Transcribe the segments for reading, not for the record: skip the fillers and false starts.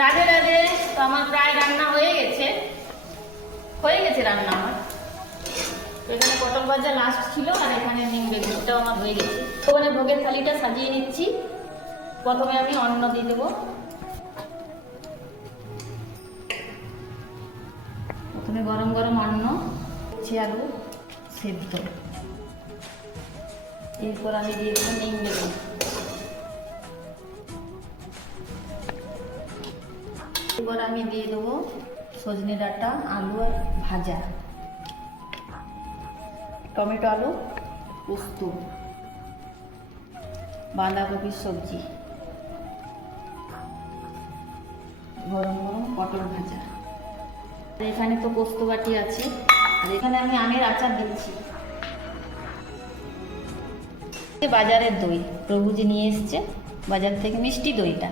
রাধে রাধে। তো আমার প্রায় রান্না হয়ে গেছে রান্না আমার। তো এখানে পটল ভাজা লাস্ট ছিল, আর এখানে নিম বেগুনটাও আমার হয়ে গেছে। ওখানে ভোগের থালিটা সাজিয়ে নিচ্ছি। প্রথমে আমি অন্ন দিয়ে দেবো। প্রথমে গরম গরম অন্ন, আলু সেদ্ধ, এরপর আমি দিয়ে দেবো নিম বেগুন। এবার আমি দিয়ে দেবো সজনে ডাঁটা, আলু আর ভাজা, টমেটো আলু পোস্ত, বাঁধাকপির সবজি, গরম গরম পটল ভাজা। এখানে তো পোস্ত বাটি আছে, আর এখানে আমি আমের আচার দিচ্ছি। বাজারের দই প্রভুজি নিয়ে এসছে বাজার থেকে, মিষ্টি দইটা।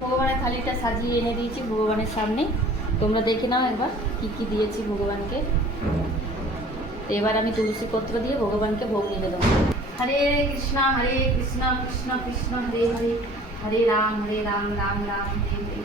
ভগবানের থালিটা সাজিয়ে এনে দিয়েছি ভগবানের সামনে। তোমরা দেখে নাও একবার কি কি দিয়েছি ভগবানকে। এবার আমি তুলসী পত্র দিয়ে ভগবানকে ভোগ নিয়ে দেবো। হরে কৃষ্ণ কৃষ্ণ কৃষ্ণ হরে হরে, হরে রাম রাম রাম হরে হরে।